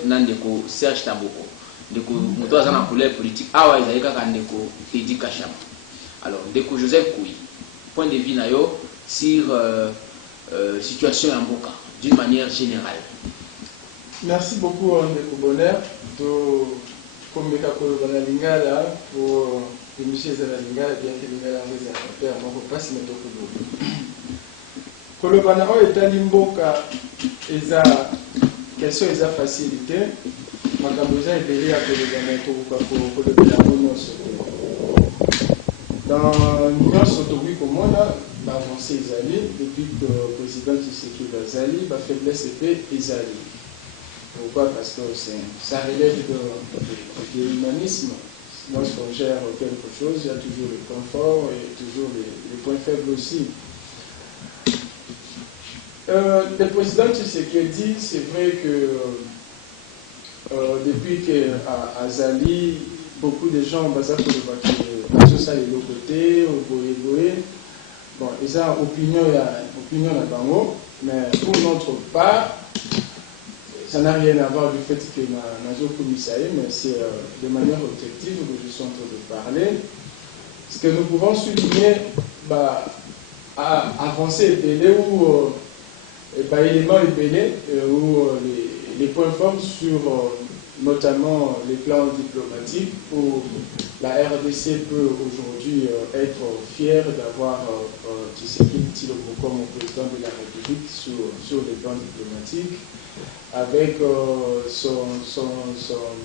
Nandeko Serge Tamboko. Ndeko moto aza na couleur politique awa ezali kaka ndeko Teddy Kachama. Alors ndeko Joseph Kouy, point de vue na yo sur situation en Mboka d'une manière générale. Merci beaucoup ndeko Bonheur to komeka kolobana lingala pour émission za lingala bien que lingala ngeza faire moko passe na to kolobana o etali Mboka eza question eza facilité makambo eza ebele ya kolobana kolobela nyonso dans nyonso tokoki komona baavancé ezali depuis que président Tshisekedi azali bafaiblesse epe ezali. Pourquoi? Parce que ça relève de l'humanisme. Lorsqu'on gère quelque chose, il y a toujours les points forts et toujours les points faibles aussi. Le président Tshisekedi, c'est vrai que depuis qu'Azali, beaucoup de gens ont basé sur ça de l'autre côté, au Boé. Bon, ils ont opinion là-bas, mais pour notre part, ça n'a rien à voir du fait que Nazo Komissaï, mais c'est de manière objective que je suis en train de parler. Ce que nous pouvons souligner, avancer épelé ou éléments épelés ou les points forts sur notamment les plans diplomatiques où la RDC peut aujourd'hui être fière d'avoir Tshisekedi Tshilombo comme président de la République sur les plans diplomatiques, avec son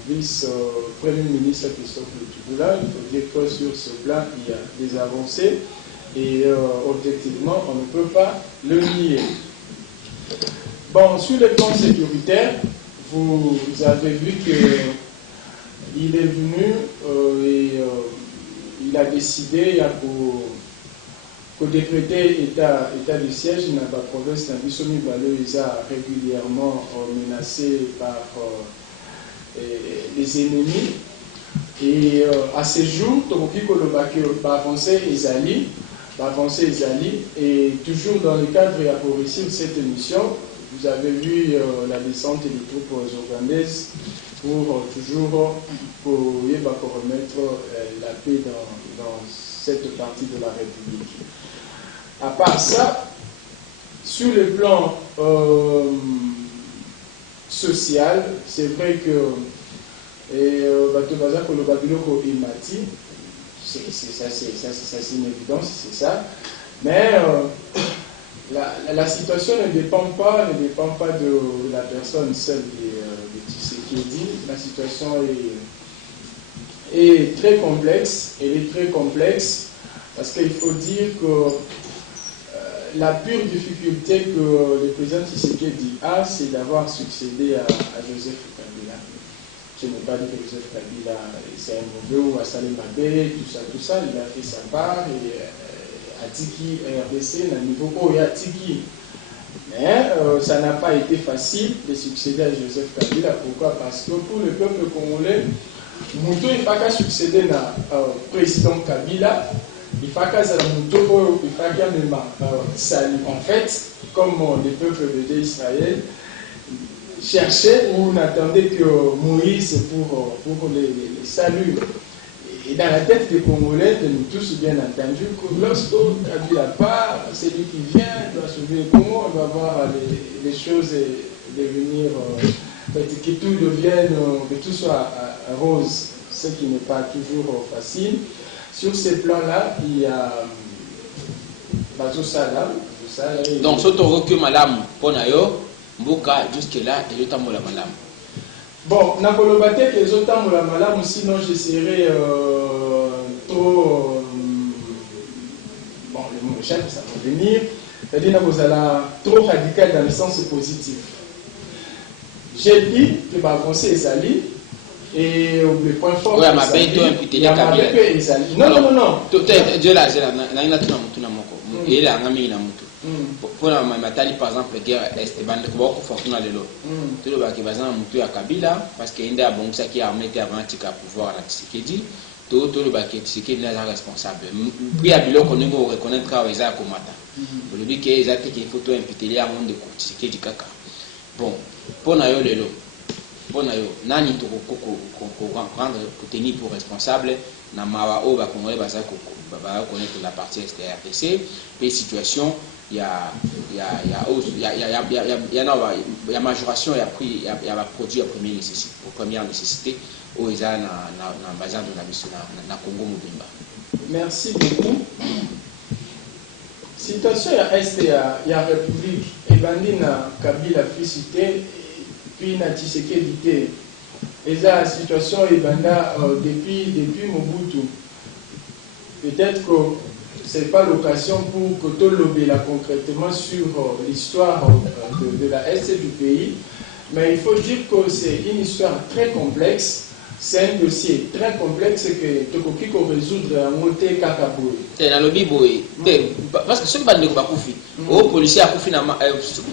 vice-premier ministre Christophe Lutubula. Il faut dire que sur ce plan, il y a des avancées et objectivement, on ne peut pas le nier. Bon, sur le plan sécuritaire, vous avez vu qu'il est venu et il a décidé pour décréter état de siège dans la province d'Ambissomi Balo. Ils a régulièrement menacé par les ennemis. Et à ce jour, Tomoki Kolobaki va avancer Ezali, et toujours dans le cadre pour réussir cette mission. Vous avez vu la descente des troupes ougandaises pour toujours remettre la paix dans cette partie de la République. À part ça, sur le plan social, c'est vrai que Batobaza Kolobabiloko et Mati, c'est une évidence, c'est ça. Mais la situation ne dépend pas de la personne seule de Tshisekedi. La situation est très complexe. Elle est très complexe parce qu'il faut dire que la pure difficulté que le président Tshisekedi a, c'est d'avoir succédé à Joseph Kabila. Je n'ai pas dit que Joseph Kabila c'est un mauvais ou à Salem Mabé, tout ça, il a fait sa part et Atiki RDC na niveau où Atiki. Mais ça n'a pas été facile de succéder à Joseph Kabila. Pourquoi? Parce que pour le peuple congolais, Mouto il ne faut qu'à succéder à président Kabila, il faut qu'à Mouto, il faut qu'à même salut. En fait, comme le peuple d'Israël cherchait ou n'attendait que Moïse pour les saluts. Et dans la tête des Congolais, de nous tous, bien entendu, que lorsque Kabila part, c'est lui qui vient, doit sauver le Congo, on va voir les choses devenir, que tout devienne, que tout soit rose, ce qui n'est pas toujours facile. Sur ces plans-là, il y a Bazo Salam. Donc, ce que madame Ponayo, Mboka, jusque-là, et le temps de la madame. Bon, Nakolobate que les autres la malade, sinon je serais trop. Bon, le mot chef, ça va venir. C'est-à-dire que vous allez trop radical dans le sens positif. J'ai dit que ma avancée est allée et le point fort. Oui, ma paix est imputé. Non. Dieu là, il a tout dans mon corps. Il a un ami dans mon corps. Pour la matali par exemple guerre est bande ko ko fortuna lelo to le ba ke bazana mutu ya Kabila parce que inda bon ça qui a remetté avant tika pouvoir la Tshisekedi to le ba ke Tshisekedi là responsable puis à biloko ningo reconnaître ka weza komata le bi ke ezate ke photo imputer à monde de Tshisekedi kaka bon pour na yo lelo bon nani to rendre tenir pour responsable na mawa o ba congolais ba connaître la partie STRTC et situation il y a majoration il y a prix il y a produit première nécessité au eza na bazin de na Congo mobimba. Merci beaucoup. Situation ya est ya République ebandi na Kabila félicité puis na Tshisekedi té. Eza situation ebanda depuis Mobutu. Peut-être que ce n'est pas l'occasion pour que tout l'obéla concrètement sur l'histoire de la Est du pays, mais il faut dire que c'est une histoire très complexe. C'est un dossier très complexe que tu peux résoudre en monté Kakaboui. C'est dans le Biboui. Parce que ceux qui ont des policiers à Koufina,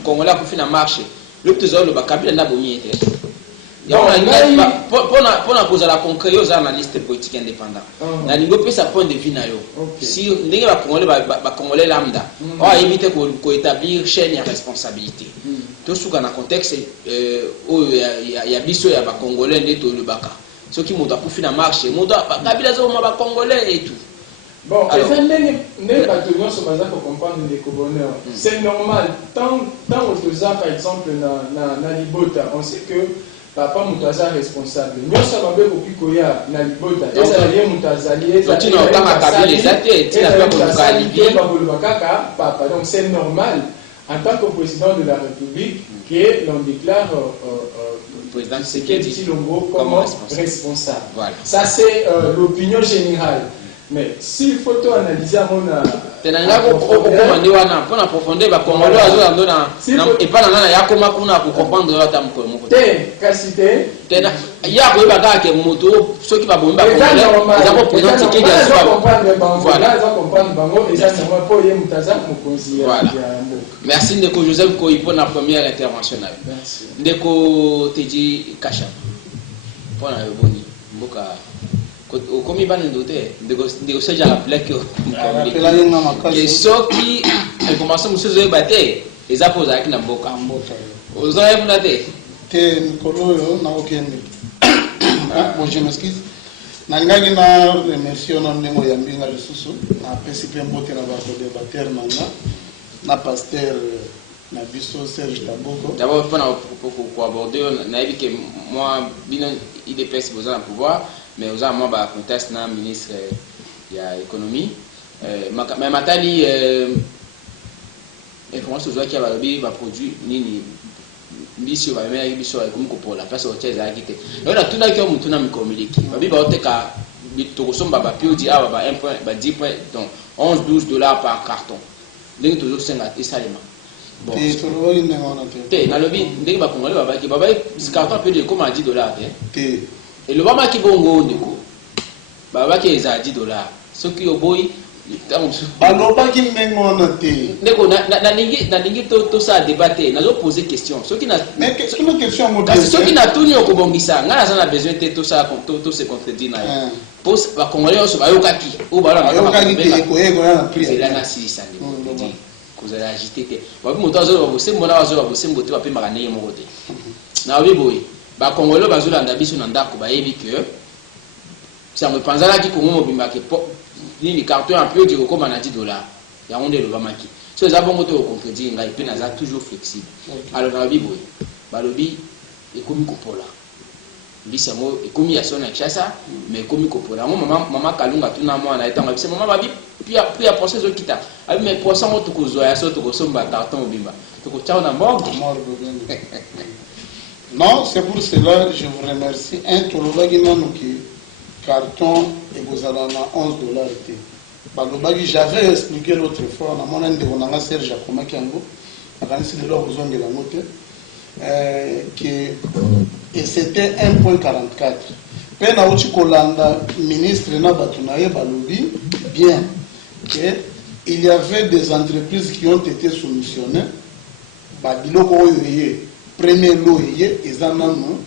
Congolais à Koufina marché, le petit zone, le Kabila n'a pas mis. Pour la cause de la concrétion aux analystes politiques indépendants. Na lingo pesa point de vue na yo. Si ndenge ba Congolais lambda, on va éviter qu'on établir chaîne de responsabilité. Tout ce qu'on a contexte il y a biso ya ba Congolais ndeto le baka. Ceux qui montent à Koufina marché, montent à Kabila zo ba Congolais et tout. Bon, c'est normal. Tant au Toza, par exemple, na Libota, on sait que papa Moutaza responsable. Nous sommes avec Opikoya, na Libota. Et ça vient Moutazali. Donc c'est normal, en tant que président de la République, que l'on déclare président Tshisekedi comme responsable. Voilà. Ça, c'est l'opinion générale. Mais s'il faut tout analyser à mon approfondir les Congolais et pas dans la pour comprendre la table. Il y a que moto, ceux qui va bomber voilà. Merci Ndeko Joseph Koyi pour la première intervention. Ndeko Teji Kacha. Pour la bonne Mboka. Comme il va nous doter, de ce genre de plaque que ceux qui commencent à se battre, ils apposent avec la boca. Vous avez vu la tête? Bon, je m'excuse. Nangani na remercie na ndemo ya mbinga lisusu na PCP mbote na ba débatteur na pasteur na biso Serge Taboko. D'abord pour aborder na ebi que moi bino IDPS besoin de pouvoir mais aux amants bah conteste na ministre ya économie mais matali information zo qui va ba produit nini biso ba mère biso comme ko la place au tchèze a quitté donc là tout na qui on mutuna mikomiliki babi ba oteka bitokosomba ba piodi aba ba 1 point ba 10 points donc 11-12 $ par carton ndenge toujours 50 esalema bon te na lobi ndenge ba congolais ba ki baba carton peut de comme à 10 $ te et le baba ki bongo ndeko baba ki eza 10 $, ce qui au boy baloba ki mengona te ndeko na ningi to ça débattre na zo poser question ce qui na mais qu'est-ce que une question mo parce que ce qui na tuni okobongisa nga na besoin te tout ça tout se contredit na pose ba congolais oso ba yokaki o ba la yokaki te ko na prix c'est là na si ça dit cause la agité te ba bi moto azo ba bose mbona azo ba bose mbote ba pe makane ye moko te na obi boy ba congolais ba zolanda biso na ndako ba yebi que ça me pensala ki kongo mobimba ke ni carton un peu de comme on a 10 $. Il y a un de l'obamaki. So les abonnés au contredit, il y a toujours flexible. Alors dans la Bible, balobi et comme copola. Bisamo et comme il y a son achasa, mais comme copola. Maman Kalunga tout na moi na étant c'est maman babi puis après procès au kita. Ah mais pour ça on te kozoya so to kosomba carton obimba. To ko tchao na morgue. Non, c'est pour cela je vous remercie. Un tolobagi nanuki carton et vous allez à 11 $. J'avais expliqué l'autre fois, dans mon indépendant Serge Jacoma Kiango, à de leur besoin de la note, et c'était 1,44. Peine à Kolanda, ministre Nabatunaye Balobi, bien qu'il y avait des entreprises qui ont été soumissionnées, Babiloko Oyoye, premier loyer, ils en ont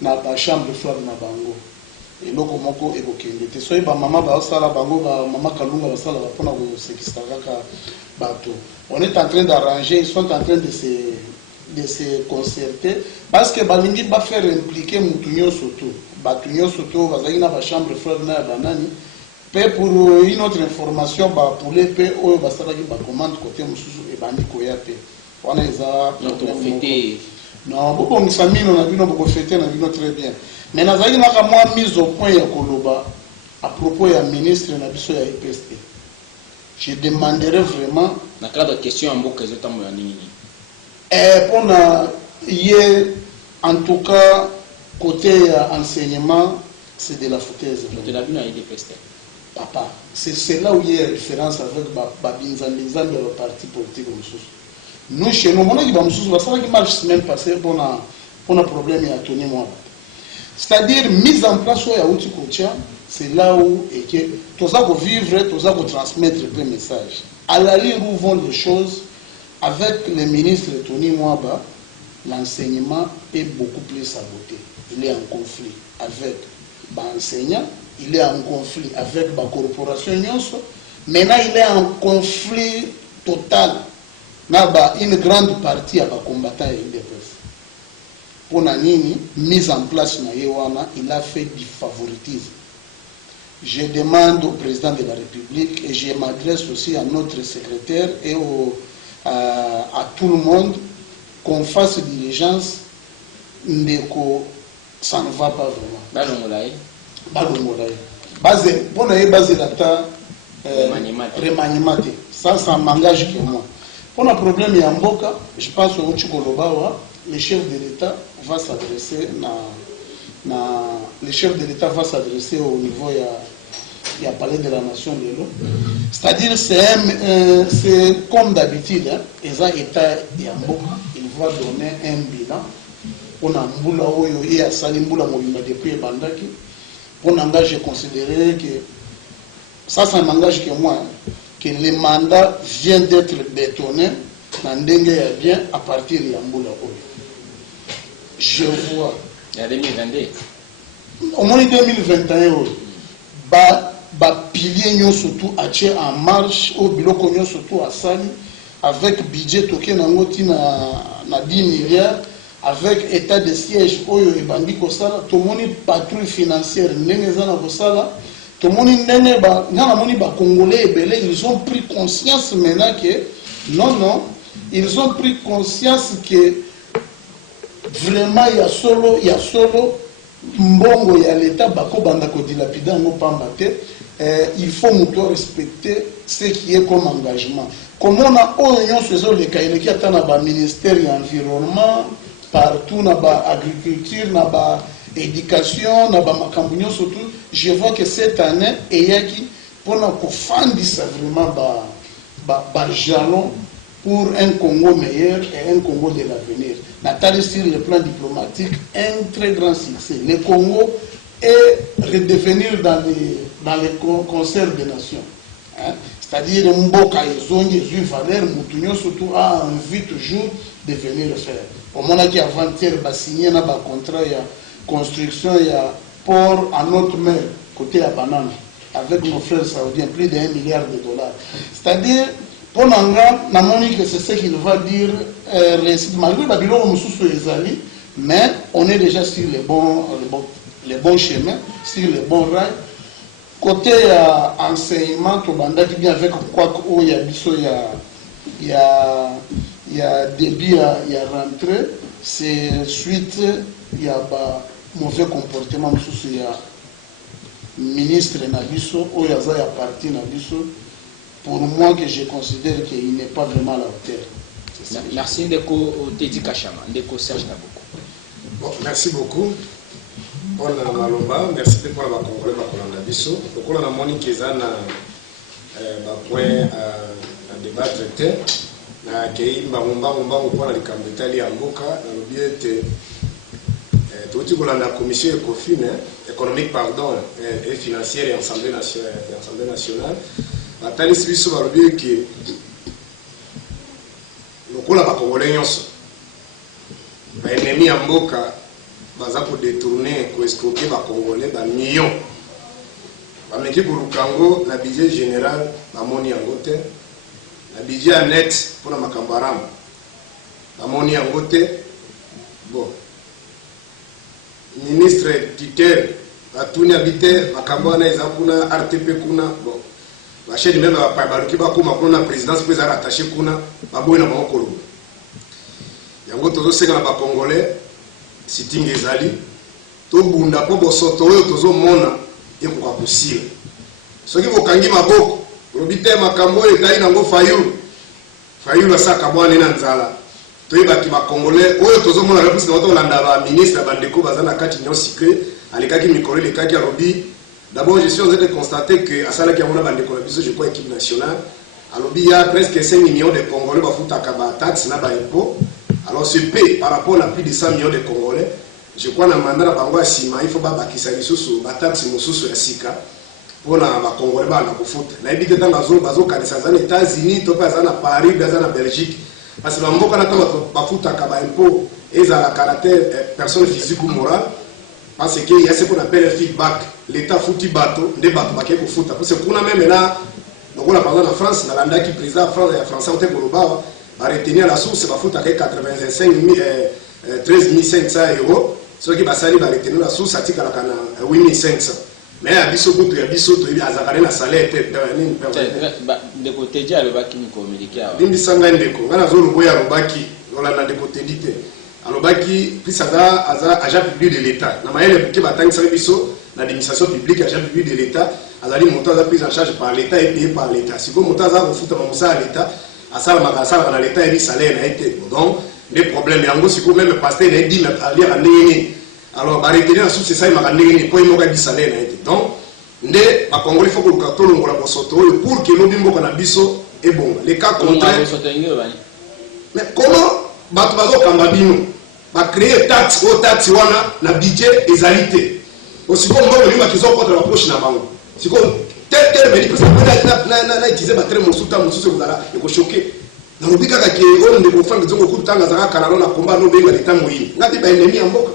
na ba chambre fleur na bango et loko moko ebokende te so ba mama ba sala bango ba mama Kalunga ba sala ba pona ko sekisa kaka bato on est en train d'arranger ils sont en train de de se concerter parce que balingi ba faire impliquer mutunyo soto batunyo soto bazalina ba chambre frère na banani pe pour une autre information ba pour les pe o basala ki ba commande côté mususu e bandi ko ya pe wana eza fêter non bo bon samino na bino bo fêter na bino très bien mais nazali na ka moi mise au point ya koloba à propos ya ministre na biso ya IPST. Je demanderais vraiment na cadre de question mboka ezotambo ya nini pour en tout cas côté enseignement c'est de la foutaise de la bina IPST papa c'est là où il y a une différence avec babinzanzan de le parti politique nous chez nous on a dit que ça qui marche semaine passée pour un problème à Tony Mwaba c'est-à-dire mise en place où il y a outil coaching c'est là où et que tout ça pour vivre tout ça pour transmettre le message à la ligne où vont les choses avec le ministre Tony Mwaba l'enseignement est beaucoup plus saboté il est en conflit avec l'enseignant il est en conflit avec la corporation maintenant il est en conflit total avec une grande partie à combattants et indépendants pour nini mise en place na yewana il a fait du favoritisme. Je demande au président de la République et je m'adresse aussi à notre secrétaire et à tout le monde qu'on fasse diligence. Ndeko, ça ne va pas vraiment. Balongolaye. Basé data remaniemate. Ça m'engage que moi. Pour le problème il y a Mboka, je pense au Chikolobawa, le chef de l'État va s'adresser le chef de l'État va s'adresser au niveau il y a parlé de la nation de l'eau. C'est-à-dire c'est comme d'habitude, il va donner un bilan. On a mboula oyo et a sali mboula mobimba depuis bandaki. Pour n'engager considérer que ça m'engage que moi que le mandat vient d'être bétonné dans ndenge ya bien à partir de mboula oyo. Je vois il y a 2022 au moins 2021 pilier surtout en marche au biloko surtout à Sali avec budget token nango na 10 milliards avec état de siège oyo ebandi kosala tomoni patrouille financière ndenge za na kosala tomoni ndenge ngana moni ba congolais ebele ils ont pris conscience maintenant que non ils ont pris conscience que vraiment il y a solo mbongo ya l'état bako banda ko dilapida ngo pamba te il faut nous respecter ce qui est comme engagement comme on a union sur les cahiers qui attend na ba ministère de l'environnement partout na ba agriculture na ba éducation na ba makambunyo surtout je vois que cette année eyaki pour na ko fandisa vraiment ba jalon pour un Congo meilleur et un Congo de l'avenir. Nathalie, sur le plan diplomatique, un très grand succès. Le Congo est redevenir dans les concerts des nations. Hein? C'est-à-dire, Mboka et Zongi, et Valère, Moutounion, surtout, a envie toujours de venir faire. Au moment qui avant-hier, signé un contrat, il y a construction, il y a port à notre mer, côté à Banane, avec nos frères saoudiens, plus de 1 milliard de dollars. C'est-à-dire, pour Nanga, que c'est ce qu'il va dire, malgré la bilan mais on est déjà sur les bons chemins, sur les bons rails. Côté enseignement, il y a avec quoi il y a début, il y a rentrée, c'est suite, il y a mauvais comportement, il y a ministre Nabiso, ou il y a parti Nabiso. Pour moi, que je considère qu'il n'est pas vraiment à la hauteur. Merci Ndeko Teddy Kachama, Ndeko Serge Naboko. Bon, merci beaucoup. On a Maloba, merci pour la Congolais, la Bisso. Donc on a Monique Ezana, point à débattre. Qui Mbamba ou pour la Cambetali à Moka, dans le biais de la commission économique et financière et Assemblée nationale. Nathalie Sbiso va dire que le coup là va congolais nyonso ba ennemi ya mboka baza ko détourner ko escroquer ba congolais ba millions ba meki pour Lukango na budget général ba moni yango te na budget net pour na makambaram amoni yango te. Bon, ministre Titer batuni habite makambo na eza kuna RTP kuna. Bon, bachedi même baluki bakoma kuna na présidence peut être attaché kuna baboyi na makolo. Yango tozo senga na ba congolais sitting ezali to bunda po bosoto oyo tozo mona ekoka kusila. Soki bokangi maboko robite makambo ekai nango fayulu asaka bwana na nzala toyebaki ba congolais oyo tozomona le plus na landa ba ministre bandeko bazana kati nyo secret alikaki mikolo lekaki alobi. D'abord je suis en train de constater que asala ki amona bandeko na biso je crois équipe nationale alobi ya presque 5 millions de congolais bafutaka ba taxe na ba impôt. Alors ce pays par rapport à plus de 100 millions de congolais, je crois na mandat na bango asima il faut ba bakisa lisusu ba taxe mususu ya sika. Pour na ba congolais ba na kofuta na ebite tanga bazo kanisa za États-Unis to pa za na Paris za na Belgique parce que bamboka na tamba bafuta ka ba impôt eza la caractère personne physique ou morale parce que il y a ce qu'on appelle un feedback l'état fouti bateau de bateau ba ke kofuta parce que kuna même là donc on a parlé en France na landa qui président France et français on te koloba ba retenir la source bafuta ke 13 500 euros ce qui va salir ba retenir la source atika la kana 8 500. Mais à biso ya biso to ibi azakane na salaire te nini de côté dia le baki ni communiquer ndimbi sanga ndeko ngana zo loboya lobaki lola na de côté dite alobaki puis agent public de l'état na mayele buke batangisa biso na administration publique agent public de l'état azali montant za prise en charge par l'état et payé par l'état siko montant za kofuta mamusa à l'état asala makasala na l'état et salaire na été donc les problèmes yango siko même pasteur na dit na lire ndeni. Alors, retenir la source, c'est ça, il m'a dit que il m'a dit salaire. Donc, les Congolais, il faut que le carton la pour que l'obimbo cannabis est bon. Les cas contraires. Mais comment Batubazo Kambabino va créer taxe ou taxe wana na budget égalité. Aussi comme moi, il m'a dit contre la poche na bango. C'est comme tel me dit que ça na utiliser battre mon souta mon souci vous allez et choquer. Na lobika ka ke on ne ko fanga zongo kutanga za kanalo na komba no benga litango yi. Ngati ba ennemi amboka.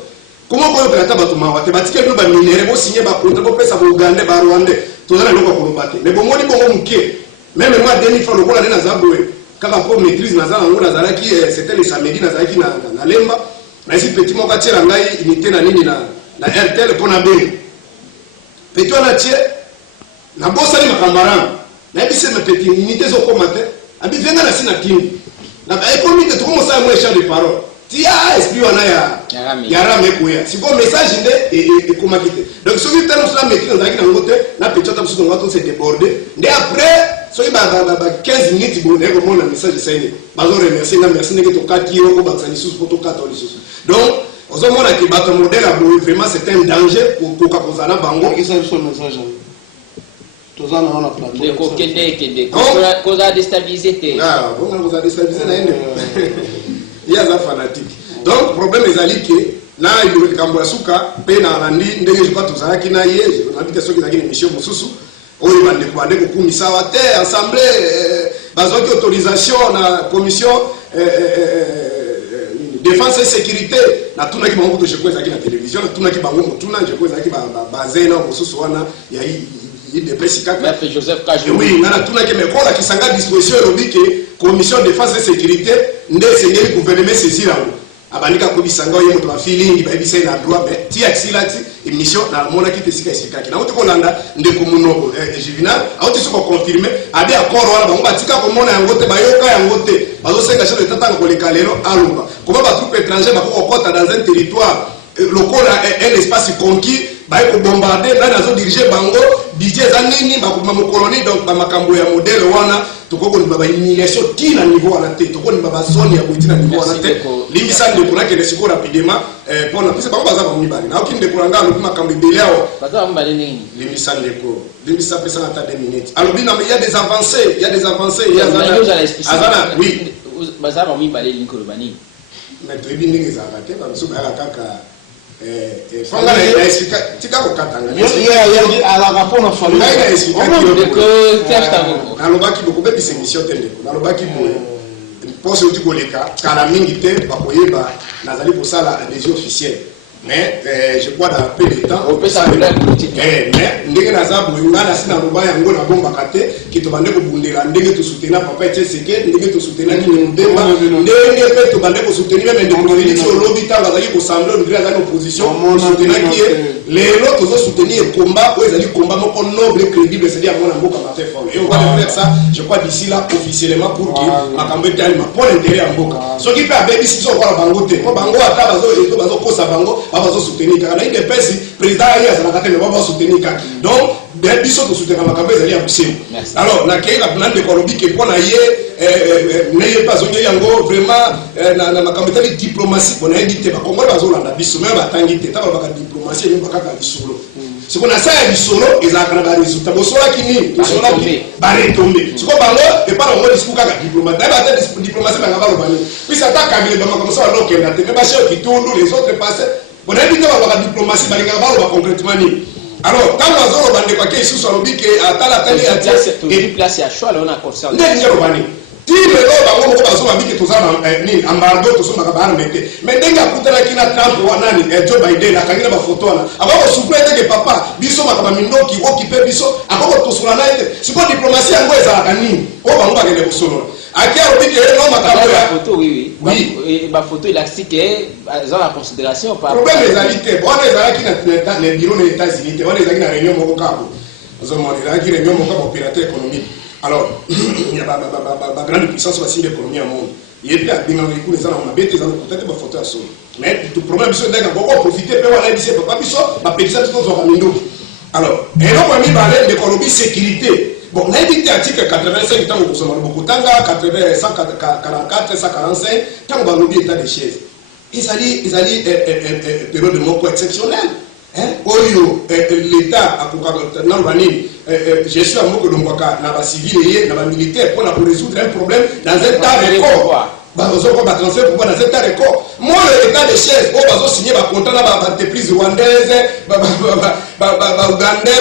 Comment vous pouvez faire ça? Vous avez dit que minéraux, vous signez, vous pouvez faire ça, vous Ougandais, vous Rwandais, tout ça, vous pouvez battre. Mais bon, moi, je suis même moi, 2000 fois, le rôle de Nazaboué, quand on maîtrise Nazaraki, c'était les samedis, Nazaraki, na Lemba, mais si petit mon quartier, il était na RTL pour Nabé. Petit on a tiré, na bossa ni makambaran, na bise me petit, unité zo komate, abi venga na sina kimi. Na économie de tout le monde ça, moi, échange de paroles. Tia esprit on a ya mekuya siko message nde et comment quitter donc ce qui tellement cela maîtrise dans la côté na petite tapis sur on s'est débordé et après so ba 15 minutes bon et comment le message ça est bazo remercier na merci ngeto katiro ko baksani sous pour to katoli sous donc ozo mona ki bato modèle vraiment c'est un danger pour kozana bango et ça son message tozana on a plateau de ko kende ko za déstabiliser ah bon on va déstabiliser na ende. Il y a des fanatiques. Donc, le problème est que là, il y a des Kambouasuka, Pena, Randi, Ndege, Tozaraki, Naye, on a dit que ceux qui ont une mission Moussoussou, on a dit que Koumissa, Assemblée, Bazoki, autorisation, la commission défense et sécurité, na tout le monde qui a la télévision, tout le monde qui a basé dans Moussoussou, il y a eu des précicats. Joseph Kajou. Oui, on a tout le monde qui s'engage à disposition, commission défense et sécurité, le gouvernement saisir abandika kobisanga ye moto ba feeling ba bisa na droit mais ti axilati émission na mona ki tesika isikaki na otiko landa ndeko munoko Juvenal auti soko confirmer abi accord wala bango batika ko mona yango te bayoka yango te bazo senga chef de tata ko lekalelo alumba comment ba troupe étranger ba ko kota dans un territoire local un espace conquis ba ko bombarder na zo diriger bango budget za nini ba ko colonie donc ba makambo ya modèle wana tokoko ni baba humiliation ti na niveau wana te tokoko ni baba zone ya boiti na niveau wana te limbisa ndeko na kende siko rapidement pour na pise bango baza ba mibali na okinde kolanga lo makambo beleo baza mbale nini limbisa ndeko limbisa pesa na ta 2 minutes alors bien il y a des avancées il y a azana oui baza ba mibali linko lobani mais to ebi ndenge za kate ba so ba kaka fanga na explica tika ko katanga à la rapport na falu na explica que testa beaucoup na lobaki beaucoup be bisemission tende na lobaki boye pose uti koleka kala mingi te ba koyeba nazali ko sala adhésion officielle Mais je crois dans peu de temps. On peut s'arrêter politique. Mais ndenge naza boyunga na sina roba yango na bomba kate ki to bande ko bundela ndenge to soutenir papa ete seke ndenge to soutenir ki ndemba ndenge pe to bande ko soutenir même de Félix Olobi tanga zaki ko sembler ndire za opposition soutenir ki les autres zo soutenir combat ou ezali combat moko noble crédible c'est-à-dire mon mboka ba très fort et on va faire ça je crois d'ici là officiellement pour que makambe tali ma pour l'intérêt ya mboka so ki pe abebi si so kwa bango te ko bango ata bazo kosa bango bazo soutenir car na ide pesi président ya za nakate ba soutenir car donc des biso to soutenir makambe ezali ya busimu alors na kei ka plan de Kolobi ke pona ye n'ayez pas zongi yango vraiment na makambe tali diplomatie bona edite ba kongo bazo landa biso même batangi te ta ba diplomatie ni bakaka bisolo ce qu'on a ça ya bisolo ezaka na ba résultat bosola kini bosola ki ba retomber ce qu'on bango et pas le discours kaka diplomate na ba diplomatie ba ngaba lo bani puis ça ta kabile ba makambe ça lo kenda te mais ba chef qui tourne les autres passent bona edite ba diplomatie ba ngaba lo ba concrètement ni alors quand on a bande quoi que sous sur le que atala tali et place à choix là on a concert ndenge lo bani ti le lo bango ko bazo babiki to za ni embargo to so makaba armete mais ndenge akutana kina Trump wa nani Joe Biden akangina ba photo na abako souffler que papa biso makaba mindoki okipe biso akoko to sura na ite siko diplomatie yango ezalaka nini o bango bakende kusolo aki arobiki no makaba la photo oui et ba photo il a dit que dans la considération par problème ezali te bon ezalaki na le bureau des États-Unis on ezalaki na réunion moko kabo ozo monela ki réunion moko opérateur économique. Alors, il y a une grande puissance aussi de l'économie au monde. Il y a des gens qui ont des gens qui ont des photos à son. Mais le problème, c'est que nous avons profité de la vie, papa, alors, et nous avons mis l'économie sécurité. Bon, on a dit l'article 85, tant que nous sommes beaucoup, tant que 144, 145, tant que nous avons état de chaises. Ils allaient une période de mot exceptionnelle. L'État a je suis à Moko Longwaka, dans la civile, dans la militaire, pour résoudre un problème dans un temps record. Transfert pour dans un temps record. Moi, l'État de chaises, on va signer un contrat dans l'entreprise rwandaise, ougandais,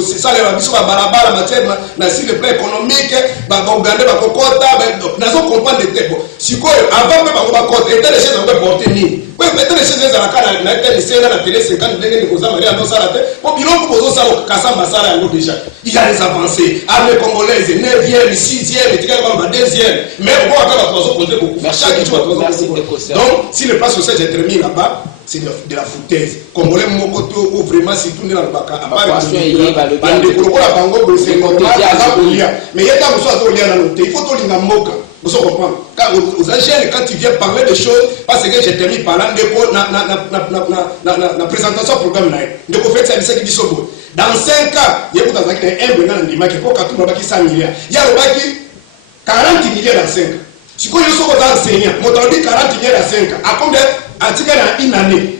c'est ça, les biso barabara, matière, sur le plan économique, ougandais, bakokota, nous avons compris les têtes. Si quoi, avant même, on va compter, l'État de chaises, on va porter ni. Oui, l'État de chaises, on va faire les scènes, la télé, 50 degrés de Kosa, Maria, non, ça, la tête. Bon, bilan, pour vous, ça, Kassa, Massara, déjà. Il y a des avancées. Armée congolaise, 9e, 6e, 2e. Mais on va faire la merci. Donc, si le plan social est terminé là-bas, c'est de la foutaise. Congolais, mon côté, vraiment, si tout le monde est à part, mais il y a des gens il faut tout le monde. Vous comprenez? Quand tu viens parler des choses, parce que j'ai terminé par là, la présentation du programme, dans 5 cas, il y a un milliard qui peut 100 milliards. Il y a 40 milliards dans 5 ans. Si vous êtes enseignant, vous avez 40 milliards à 5 ans. À combien? À une année.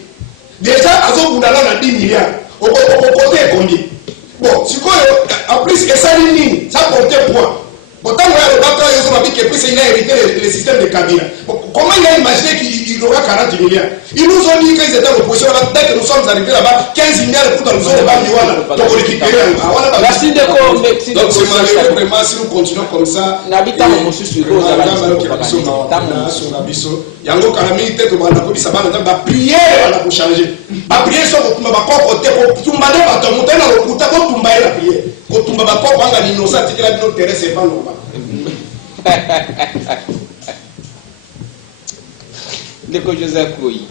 Déjà, à ce moment-là, on a 10 milliards. Au côté combien? Bon, si vous en plus, ça portait quoi? Pourtant, il a hérité le système de Kabila. Comment il a imaginé qu'il aura 40 milliards? Ils nous ont dit qu'ils étaient en opposition. Dès que nous sommes arrivés là-bas, 15 milliards pour nous ont récupéré. Merci de donc, c'est malheureux vraiment si nous continuons comme ça. Yango Kalami, tête au Banda Kobi, ça va prier pour changer. À prier sur le Tumba côté pour Tumba de monter dans le Kuta pour Tumba et la prière. Pour Tumba Bako, Banga Ninosa, qui a notre terrain, c'est pas normal. Ndeko Joseph Koyi,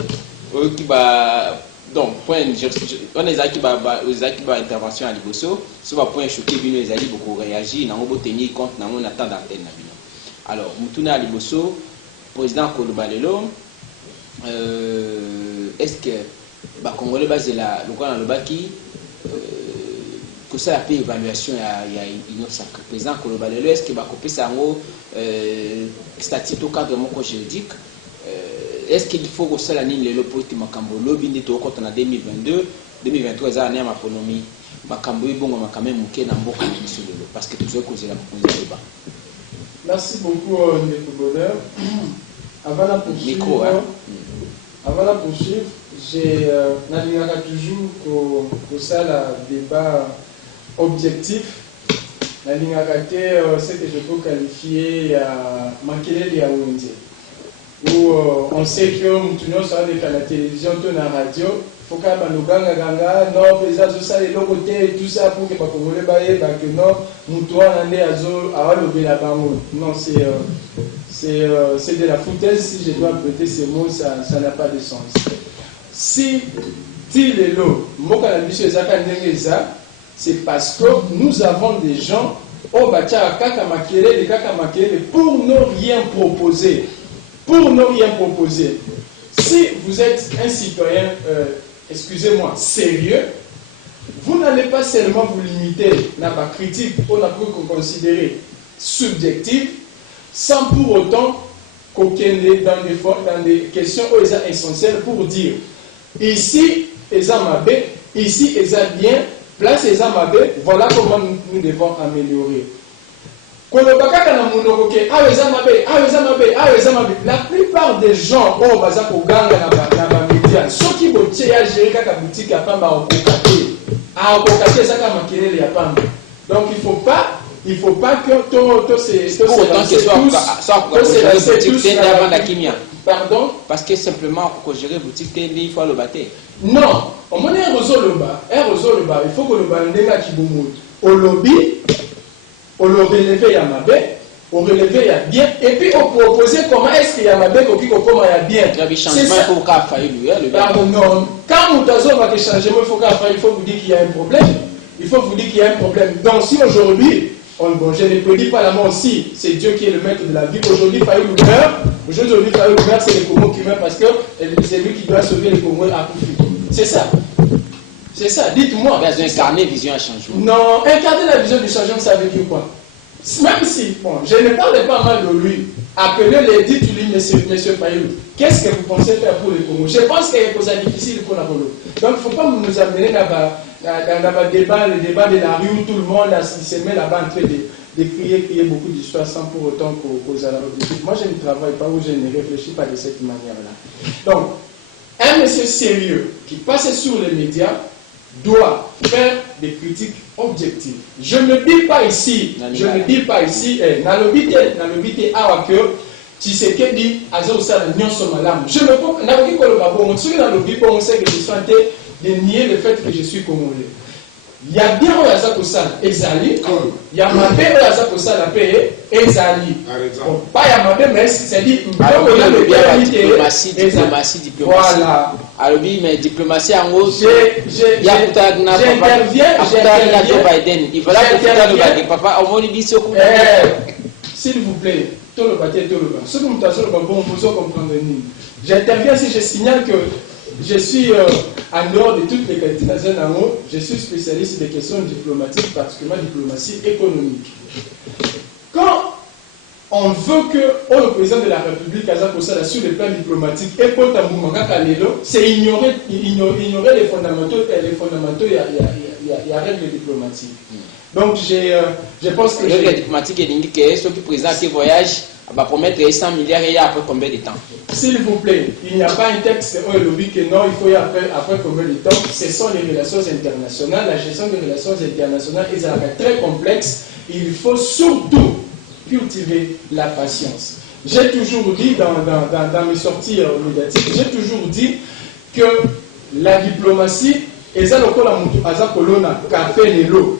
donc point on est qui va intervention à Liboso, sur va point choqué bino ezali beaucoup réagir, n'ango tenir compte n'ango attend d'antenne na bino. Alors mutuna à Liboso, président Kolobalelo, est-ce que ba Congolais basé là, le quoi dans le baki que ça a fait évaluation il y a innocent président Kolobalelo, est-ce que ba copé ça ngo statut au cadre mon juridique est-ce qu'il faut que ça la ligne le pote makambo lobby ndi to kota na 2022 2023 za année ma économie makambo ibongo makame muke na mboka na bisololo parce que toujours causer la proposition débat. Merci beaucoup Ndeko Bonheur. Avant la poursuivre, micro hein. Avant la poursuivre, j'ai n'alliera toujours que ça la débat objectif. La ligne ce que je peux qualifier à Makelele ya Wendy. où on sait que nous sommes avec la télévision, la radio, il faut qu'il y ait non, ça les côté tout ça pour que les Congolais que non, nous non, c'est de la foutaise. Si je dois prêter ces mots, ça n'a pas de sens. Si les lots, c'est parce que nous avons des gens pour ne rien proposer. Pour ne rien proposer. Si vous êtes un citoyen, excusez-moi, sérieux, vous n'allez pas seulement vous limiter à la critique, on a pu considérer subjective, sans pour autant qu'aucun dans des questions essentielles pour dire ici, ici, bien, place voilà comment nous devons améliorer. La plupart des gens ont médias, ceux qui vont gérer la boutique à Pamba, donc il faut pas que tous ces pardon, parce que simplement pour gérer boutique il faut le battre. Non, on est un il faut que le bandéga qui boumout au lobby, on le relever à Mabé, on relever à bien, et puis on proposer comment est-ce qu'il y a Mabé qui comment il y a bien. C'est ça. Pardon, non. Quand vous avez changement, il faut vous dire qu'il y a un problème. Il faut vous dire qu'il y a un problème. Donc si aujourd'hui, bon, je ne prédis pas la mort aussi, c'est Dieu qui est le maître de la vie. Aujourd'hui, Fayou meurt. Aujourd'hui, Fayou meurt, c'est le Congo qui meurt parce que c'est lui qui doit sauver le Congo à Koufi. C'est ça. C'est ça. Dites-moi. Incarner vision à changement. Non, incarner la vision du changement, ça veut dire quoi? Même si, bon, je ne parle pas mal de lui. Appelez-le, dites-lui, monsieur Fayou. Qu'est-ce que vous pensez faire pour le Congo? Je pense qu'il y a des choses difficiles pour la Congo. Donc, il ne faut pas nous amener dans le débat de la rue où tout le monde se met là-bas en train de crier beaucoup d'histoires sans pour autant qu'aux arabes. Moi, je ne travaille pas ou je ne réfléchis pas de cette manière-là. Donc, un monsieur sérieux qui passe sur les médias doit faire des critiques objectives. Je ne dis pas ici, dans le but que Tshisekedi Azo Sala Nyonso Malam. Je ne peux pas dire que le babon, celui dans le but pour que je suis en train de nier le fait que je suis congolais. Il y a bien au Yazako Sala Ezali, il y a Mabé au Yazako Sala Paye Ezali. Pas il y a Mabé, mais c'est-à-dire diplomatie. Voilà. Alors, mais diplomatie en gros, j'interviens. Il va là papa, on va lui dire s'il vous plaît, tout le bâti, tout le bas. Ce que vous comprendre. J'interviens si je signale que je suis en dehors de toutes les qualités en haut, je suis spécialiste des questions diplomatiques, particulièrement diplomatie économique. Quand on veut que le président de la République, sur le plan diplomatique, c'est ignorer les fondamentaux, il y a règles diplomatiques. Donc je pense que... Les diplomatiques indiquent que ceux qui présentent des voyages va promettre 100 milliards et après combien de temps? S'il vous plaît, il n'y a pas un texte où il lobby que non, il faut y après combien de temps? Ce sont les relations internationales, la gestion des relations internationales est très complexe. Il faut surtout cultiver la patience. J'ai toujours dit dans mes sorties médiatiques, j'ai toujours dit que la diplomatie est à la colonna café et l'eau.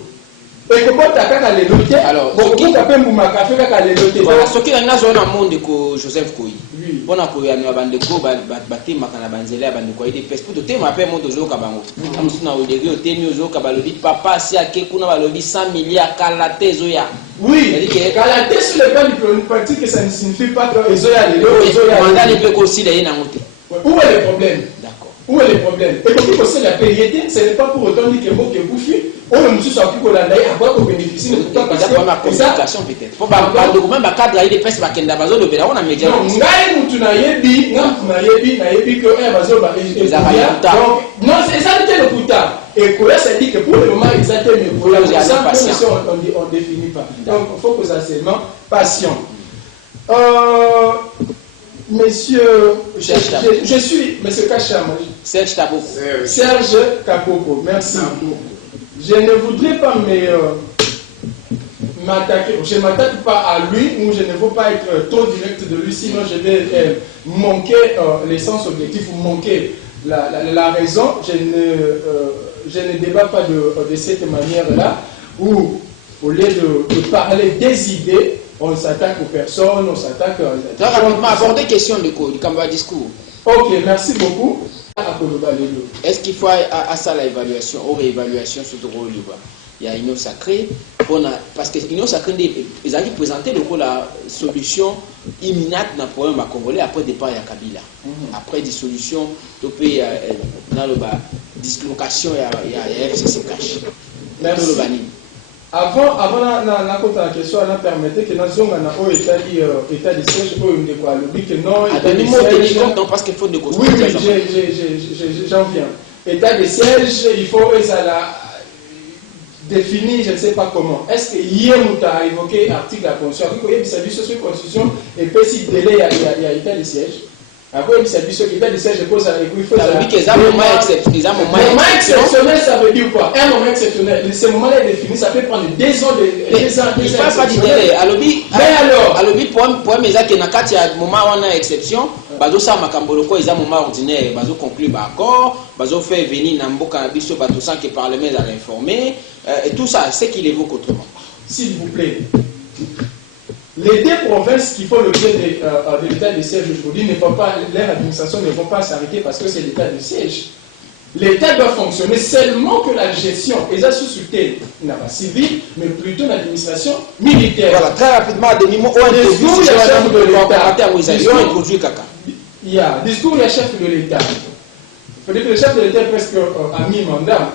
Et comment tu as les lotés? Alors, ce qui est ce qui est dans le monde de Joseph Koui. On a Koui à Nabandeko, Baté, Makana Banzela, Bandeko, et des pestes pour te m'appeler mon dojo Kabango. Amsuna Odegi, Otemi, Ozo, Kabalodi, Papa, si à Kekuna Balodi, 100 milliards, Kalate, Zoya. Oui, Kalate sur le plan diplomatique, ça ne signifie pas que Zoya, les mandat ne peut aussi les namoter. Où est le problème? D'accord. Où est le problème? Et comme il faut la période, ce n'est pas pour autant dire que Mok est bouffé. On ne se soit plus qu'on a d'ailleurs à quoi qu'on bénéficie de tout ça. Pas ma communication peut-être. Faut pas document ba cadre il est ba kenda bazo de bela on a média. Non, ngai mutu na yebi que un bazo ba donc non, c'est ça le puta. Et quoi ça dit que pour le moment ils attendent mais pour la on définit pas. Donc il faut que ça seulement patient. Monsieur, je suis Monsieur Kachama. Serge Kaboko. Serge Kaboko, merci. Je ne voudrais pas m'attaquer. Je ne m'attaque pas à lui, ou je ne veux pas être trop direct de lui, sinon je vais manquer l'essence objectif, ou manquer la raison. Je ne débat pas de cette manière-là, où au lieu de parler des idées, on s'attaque aux personnes, on s'attaque à... Rapidement, aborder question du Kamba discours. Ok, merci beaucoup. Est-ce qu'il faut à ça l'évaluation, ou réévaluation sur le rôle? Il y a Union Sacrée, parce que l'Union Sacrée, ils ont présenté la solution imminente dans le problème congolais après le départ de Kabila. Après dissolution, dans la dislocation, il y a FCC cash. Merci. Avant la question, on a permis que nous avons un état de siège pour une découverte. Que non, parce qu'il faut de oui, j'en viens. État de siège, il faut définir, je ne sais pas comment. Est-ce que hier, nous avons évoqué l'article de la Constitution? Il y a une Constitution et puis si délai, il y a état de siège. Après, il y a une état de siège, il faut ça. Un moment exceptionnel, ça veut dire quoi? Un moment exceptionnel. Ce moment-là est défini, ça peut prendre 2 ans. Il ne parle pas du délai. Alors, pour mes actes, il y a un moment où on a exception. Bazo sa makamboloko ils ont un moment ordinaire, bazo conclut d'accord, bazo fait venir Namboka Nabiso, bazo sans que le Parlement a informé, et tout ça, c'est qu'il évoque autrement. S'il vous plaît, les 2 provinces qui font l'objet de l'état de siège aujourd'hui, leur administration ne vont pas s'arrêter parce que c'est l'état de siège. L'État doit fonctionner seulement que la gestion, et ça sous-souté, n'a pas civil, mais plutôt l'administration militaire. Voilà, très rapidement, à demi-mot, discours, il y a chef de l'État. Il y a discours, il y a chef de l'État. Peut-être que le chef de l'État est presque à mi-mandat.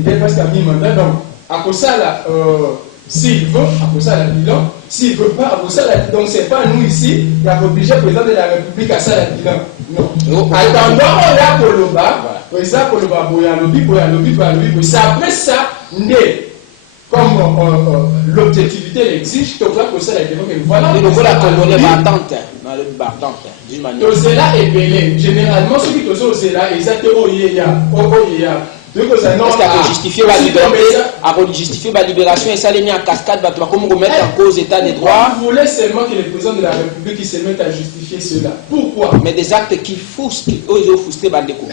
Il est presque à mi-mandat, donc, à cause de ça, s'il veut, à cause de ça, la bilan. S'il ne veut pas, à cause de ça, donc c'est pas nous ici, il a obligé le président de la République à ça, la bilan. Non. Attendant, on a Koloba. C'est après ça, comme l'objectivité l'exige, tu vois que ça a été voilà. Cela est belé. Généralement, ceux qui sont là, ils ont parce qu'à justifier la liberté, à justifier la libération, et ça les mis en cascade, comme remettre en cause l'état des droits. Vous voulez seulement que le président de la République qui se mette à justifier cela. Pourquoi? Mais des actes qui frustrent, qui ont frustré Bandeko.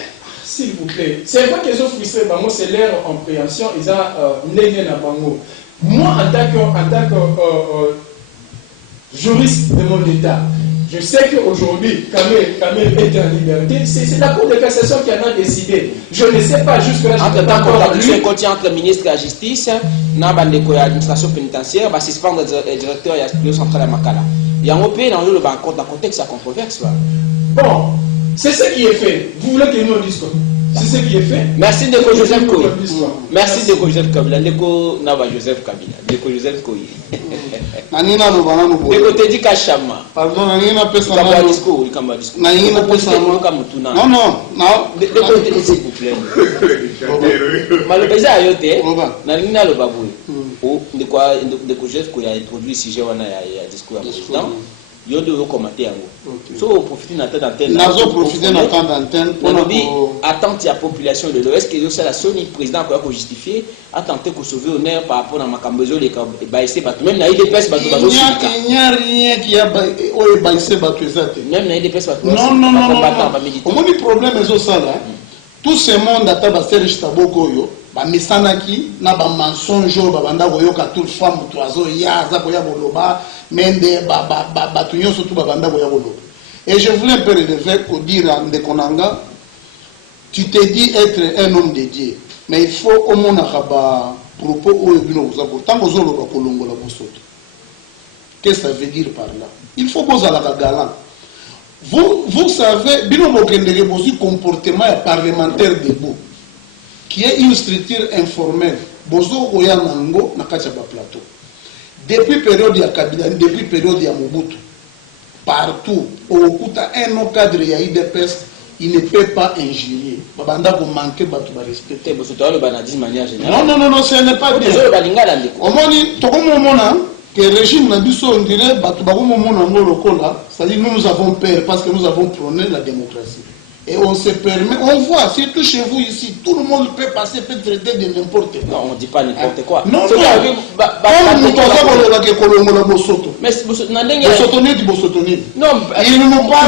S'il vous plaît, c'est vrai qu'ils ont frustré Bango, c'est leur compréhension, ils ont n'aimé la Bango. Moi, en tant que juriste de mon État, je sais qu'aujourd'hui, Kamel est en liberté, c'est la Cour de cassation qui en a décidé. Je ne sais pas jusque-là. Entre-temps, contradiction continue entre le ministre de la Justice, l'administration pénitentiaire, va suspendre le directeur et le central à Makala. Il y a un pays dans le contexte de la controverse. Bon. C'est ce qui est fait. Vous voulez que nous disons quoi? C'est ce qui est fait. Merci de Joseph Koyi. Merci de Joseph Kabila. Ndeko Nava Joseph Kabila. Ndeko Joseph Koyi. Nanina no banana bo. Ndeko Teddy Kashama. Pardon, nanina pesa na. Kamba discours, kamba discours. Nanina pesa na. Non non, non. Ndeko Teddy s'il vous plaît. Malobeza yote. Nanina lo babu. O ndeko Joseph Koyi a introduit sujet wana ya discours à président. Yo devez commenter à vous. So profiter de l'antenne. Nous profiter de l'antenne pour attendre la population de l'Ouest que c'est la seule président qui a justifié à tenter de sauver honneur par rapport à Makambezo les baissé bateau même na IDPS bateau bateau. Il n'y a rien qui a baissé bateau exact. Même na IDPS bateau. Non non non non. Comment le problème est ça là? Tout ce monde a tabasser Taboko yo. Ba misanaki na ba mensonge ba banda koyoka toute femme toiseau ya za koya boloba mende ba tunyo surtout ba banda koya boloba. Et je voulais un peu relever pour dire à Ndekonanga, tu te dis être un homme de Dieu, mais il faut au moins avoir propos au bino vous avoir tant que zolo ba kolongo la bosoto. Qu'est-ce que ça veut dire par là? Il faut poser la galant. Vous savez, bino bokendere bosi comportement parlementaire debout. Qui est une structure informelle. Bozo Oya Nango na Kachaba Plateau. Depuis période de Kabila, depuis période de Mobutu, partout, au Okuta, un autre cadre ya IDPS, il ne peut pas injurier. Babanda vous manquer, batu ba respecter. Bozo to le banadisme manière générale. Non, ce n'est pas bien. Bozo balinga la ndeko. Omoni tokomo mona que le régime na biso on dirait batu ba mona ngo lokola, c'est-à-dire nous avons peur parce que nous avons prôné la démocratie. Et on se permet, on voit, surtout chez vous ici, tout le monde peut passer, peut traiter de n'importe quoi. Non, on ne dit pas n'importe quoi. Non, c'est non. Comme nous avons Bosoto. Mais Bosoto n'est pas Bosoto. Non, ils ne m'ont pas.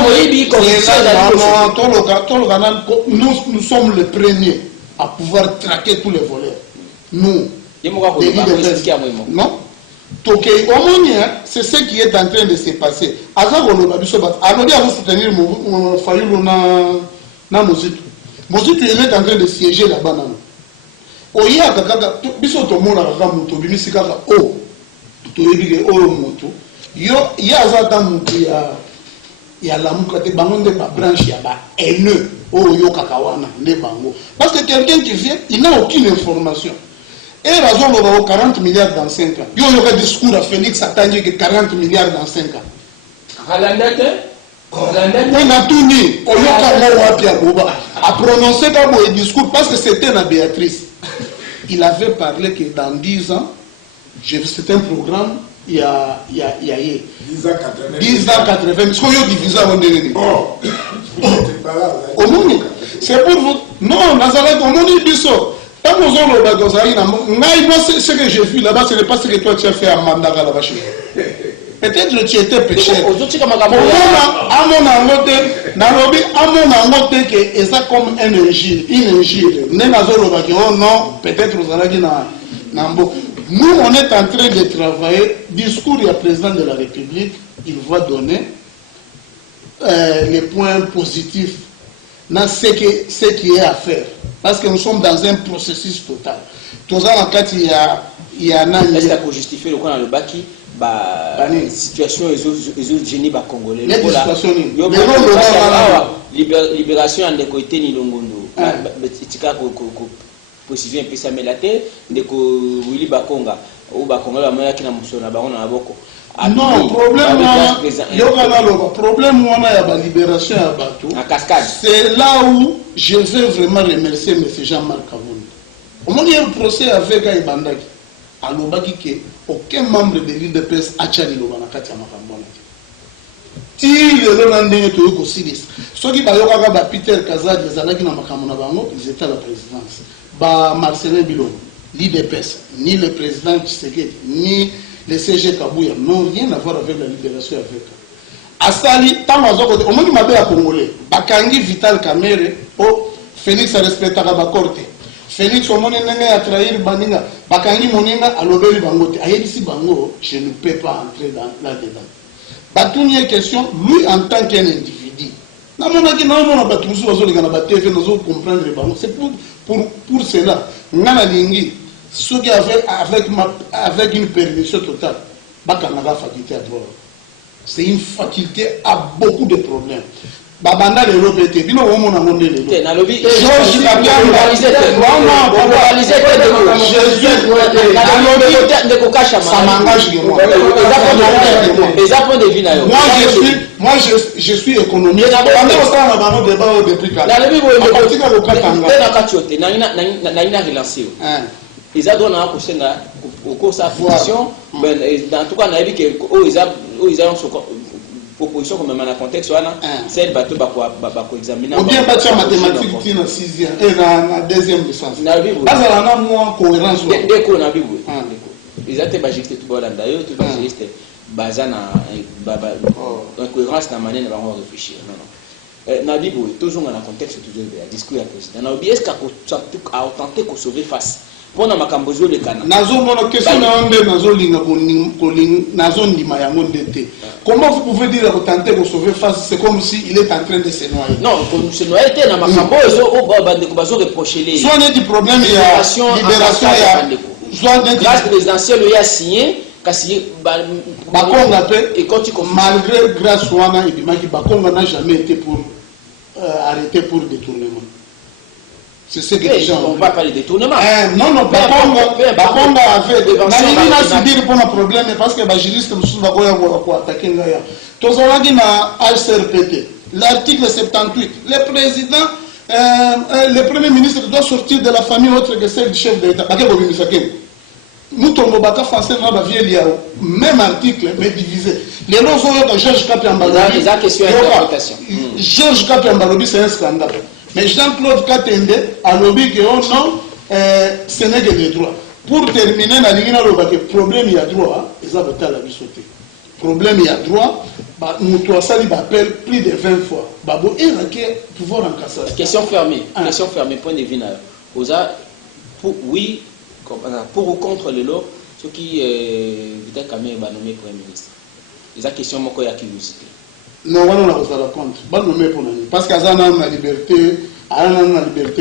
Nous sommes les premiers à pouvoir traquer tous les voleurs. Nous, non. Donc, c'est ce qui est en train de se passer. Alors, il faut soutenir Fayulu na Mozitu. Mozitu, il est en train de siéger là-bas. Il y a des gens qui parce que quelqu'un qui vient, il n'a aucune information. Et raison de 40 milliards dans 5 ans. Il y a un discours à Félix Attangi que 40 milliards dans 5 ans. On a tout dit. À prononcer un discours parce que c'était la Béatrice. Il avait parlé que dans 10 ans, c'était un programme, il y a 10 ans 80. Parce qu'on y a divisé avant de venir. C'est pour vous. Non, Nazareth, on a dit ça. Ce que j'ai vu là-bas, ce n'est pas ce que toi tu as fait à Mandaka là-bas. Peut-être que tu étais péché. C'est comme un injile. Non, peut-être nous, on est en train de travailler. Discours du président de la République, il va donner les points positifs dans ce qui est à faire. Parce que nous sommes dans un processus total. Tout ça, il y a un an. Est-ce qu'il faut justifier le coin dans le baki? La situation des autres génies congolais. Libération en côté ni longondo. Tika position pesa melate ndeko Willy Bakonga ou Bakonga la moya kina musona ba on a boko. Non, problème on a la libération à Batou. En cascade. C'est là où je veux vraiment remercier M. Jean-Marc Kavoun. Au moment où il y a un procès avec Ibandaki, à l'Obaki, aucun membre de l'IDPS a tchani l'Obanakati à Makambona. Il est là dans le temps aussi. Ceux qui ont Peter Kazad, les Alaki na Makambona Bango, ils étaient à la présidence. Marcelin Bilon, l'IDPS, ni le président Tshisekedi, ni le CG Kabouya n'ont rien à voir avec la libération avec. Asali, tant au moins il m'a à Congolais. Bakangi Vital Kamere, Félix a respecté la Corte. Félix au moins a trahi Baninga. Bakangi Moninga a l'obéi Bangote. Aïdisi Bango, je ne peux pas entrer là-dedans. Batouni est question, lui en tant qu'un individu. C'est pour cela. Nanalingi. Ceux qui avec une permission totale, faculté à droit. C'est une faculté à beaucoup de problèmes. Babanda le lobete, bino womo na monde le. Na lobby. Georges Kabamba. Ça m'engage moi. Moi je suis économiste. Ils ont donné au cours de sa position, dans tout cas, on a vu qu'ils ont proposition comme dans le contexte, c'est le bateau qui examiner. Ou bien battu en mathématiques en 6e et en 2e licence. Parce qu'on a moins cohérence. Dès qu'on a vu, ils ont été bajistes tout le monde d'ailleurs, tout bajistes basés en cohérence dans la manière dont on réfléchir. Nabibo, toujours dans le contexte, toujours le discours du président. On a oublié ce qu'a tenté de sauver face. Pendant ma cambozo le canard. Comment vous pouvez dire que tenter de sauver face, c'est comme s'il est en train de se noyer. Non, comme se noyer était dans ma cambozo, au bande de bazo reprocher les. Soit il y a du problème, il y a libération, grâce présidentielle, il y a signé. Malgré grâce Wana et Bimaki, Bakonga n'a jamais été pour arrêter pour détournement. C'est ce que les gens on ne va pas les détournements. Non, Bakonga avait des subir pour un problème parce que les juristes ne sont pas attaquer. Tous les HCRPT, l'article 78, le président, le premier ministre doit sortir de la famille autre que celle du chef de l'État. nous tombons bata français dans la vieille même article mais divisé les lois ont Georges Kapiambalobi la question d'interprétation Georges Kapiambalobi c'est un scandale mais Jean-Claude Katende a lobby que non ce n'est que des droits pour terminer na lingina le problème il y a droit ils ont voté à la bisoté problème il y a droit nous toi ça il appelle plus de 20 fois babo et pouvoir en cassation question fermée point de vue là pour oui pour ou contre le lot ceux qui Vital Kamerhe va nommer Premier ministre. C'est la question moko ya curiosité. Non, on a la compte. Pas nommer pour nous parce qu'Azana a la liberté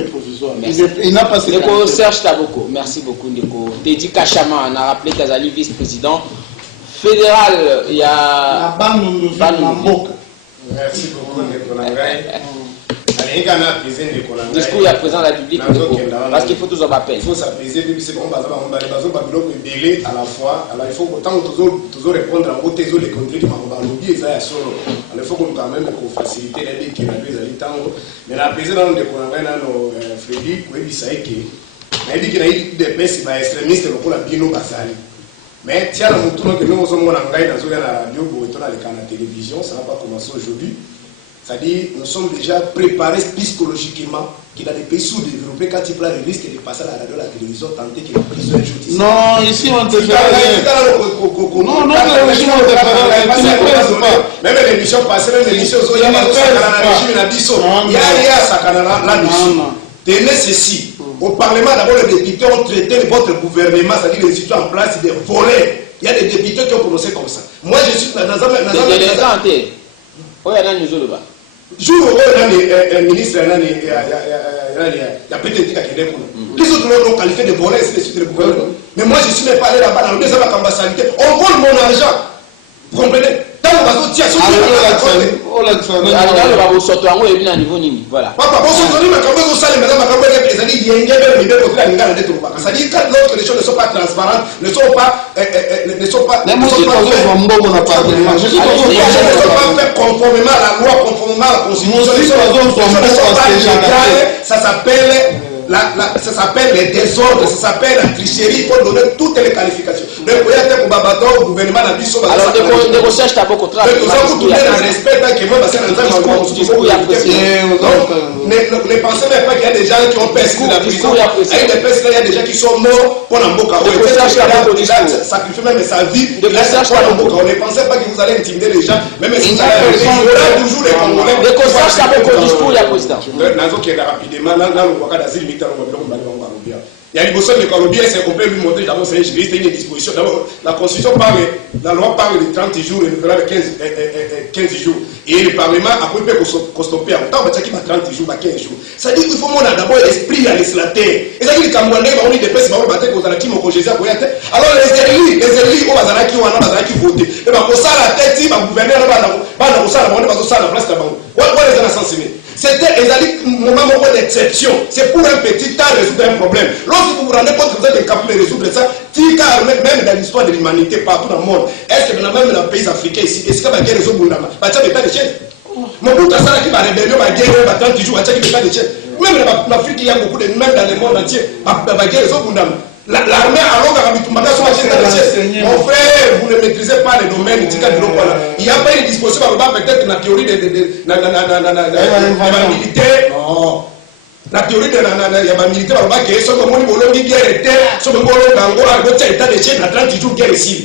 provisoire. Il n'a pas Ndeko Serge Taboko, merci beaucoup Ndeko. Teddy Kachama, on a rappelé qu'Azali vice-président fédéral, il y a la Mboka. Merci beaucoup Ndeko Nangai. Discours à présent de la République parce qu'il faut tous en appel. Il faut s'apaiser, puis c'est bon, à la fois. Alors il faut autant toujours répondre à vos thèses, les contrées qui m'ont oublié, ça y solo. Alors il faut qu'on quand même faciliter les dés qui n'ont pas les temps. Mais la présidente de Konanga, Frédéric, oui, ça est qui a dit qu'il y a eu des baisses extrémistes pour la Bino Basali. Mais tiens, nous tournons que nous sommes en Angaï dans la radio, pour être à la télévision, ça n'a pas commencé aujourd'hui. C'est-à-dire, nous sommes déjà préparés psychologiquement qu'il a des pays sous-développés quand il prend le risque de passer à la radio, à la télévision, tenter qu'il a pris un jour ici. Non, ici on te fait. Non, non, l'émission on te fait. Même l'émission passée, même l'émission il y a là-dessus. Tenez ceci. Au Parlement, d'abord, les députés ont traité votre gouvernement, c'est-à-dire les institutions en place, des volets. Il y a des députés qui ont prononcé comme ça. Moi, je suis dans jour où un ministre il y a peut-être dit qu'il les autres l'ont qualifié de volets, c'est le gouvernement. Mais moi je suis même pas allé là-bas dans le deuxième ambassade. On vole mon argent. Vous comprenez? Tant que vous êtes voilà. Papa, bon, ce l'autre les choses ne sont pas transparentes, ne sont pas fait conformément à la loi, conformément à la Constitution. Ça s'appelle les désordres, ça s'appelle la tricherie, il faut donner toutes les qualifications. Donc, il y a des combattants au gouvernement de Bissau. Alors, des recherches, tu as beaucoup de travail. Nous avons tourné dans le respect, donc, ne pensez même pas qu'il y a des gens qui ont perdu la prison. Il y a des gens qui sont morts pour l'Amboka. Sacrifier même sa vie. Ne pensez pas que vous allez intimider les gens, même si vous allez. Il y aura toujours les Congolais. Des recherches, tu as beaucoup de discours, il y a président. Rapidement, il y a une question de Colombien, c'est qu'on peut lui montrer d'abord c'est une disposition. D'abord, la Constitution parle, la loi parle de 30 jours, renouvelable 15 jours. Et le Parlement a pu stopper. Autant que tu as 30 jours, 15 jours. Ça dit qu'il faut d'abord l'esprit législateur. Et ça dit que les Camerounais vont des personnes qui vont battre contre la Kim au Congésia. Alors les élites, on va qui voter. Et bien, pour ça, la tête, il va gouverner, on va ça la place d'abord. What is the sensibilité? C'était un moment d'exception. C'est pour un petit temps résoudre un problème. Lorsque vous vous rendez compte que vous êtes incapable de résoudre ça, même dans l'histoire de l'humanité, partout dans le monde, est-ce que même dans les pays africains ici, est-ce qu'il y a des réseaux Bundama? Bah, tu as des tas de chaises. Mon bout de ça qui va rébellion, va guerre, va 30 jours, tu as des tas de chaises. Même en Afrique, il y a beaucoup de, même dans le monde entier, va guerre, réseaux Bundama. L'armée a mon frère, vous ne maîtrisez pas les domaines. Il n'y a pas une disposition peut-être la théorie de militaire. Non. La théorie de la militaire,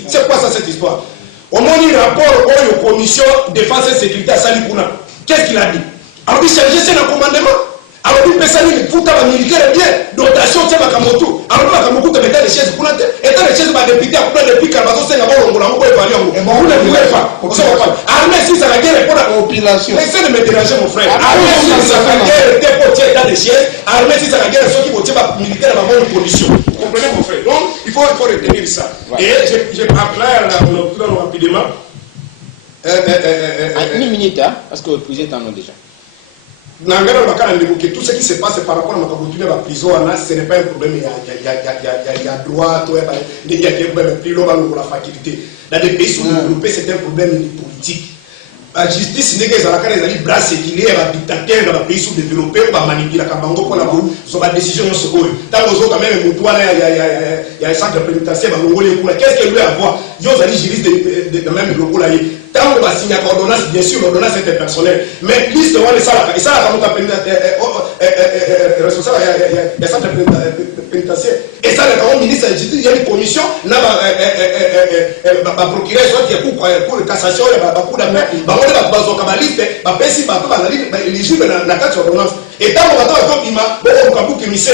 c'est quoi ça cette histoire? Au moins, il rapport aux commissions défense et sécurité à Salikuna. Qu'est-ce qu'il a dit? Alors, il s'agit c'est un commandement. Alors, il peut s'allier, il faut que la militaire est bien. Dotation, c'est ma camoto. Alors, ma camoto, tu as des chaises pour l'être. Et tu as des chaises pour députer, après, depuis Carbazo, c'est d'abord, on va évaluer. Vous ne pouvez pas. Armée, si ça va guerre, pour la population. Essayez de me déranger, mon frère. Armée, si ça va guerre, t'es pour tirer dans des chaises. Armée, si ça va guerre, ceux qui vont tirer la militaire dans la bonne condition. Vous comprenez, mon frère? Donc, il faut retenir ça. Et j'ai appelé rapidement. Une minute, parce que le président en a déjà. Tout ce qui se passe par rapport à la prison, ce n'est pas un problème. Il y a droit, il y a la faculté. Dans des pays sous-développés, c'est un problème politique. la justice n'est que ça la bras séquilés à dictateur dans les pays sous-développés pour manipuler la cabango pour la boue sur la décision de ce coup. Tant que quand même il y a un centre pénitentiaire qu'est-ce que lui a voir ils ont des juristes de même groupe là tant que va signer ordonnance bien sûr l'ordonnance est personnelle mais liste on est ça et ça quand on appelle responsable il y a centre pénitentiaire et ça le ministre il y a une commission là va procurer soit il y a pour cassation il y a beaucoup d'amener bazoka baliste bapesi bato bazali éligible na kati ordonnance et tant que bato bima boko kabuki mise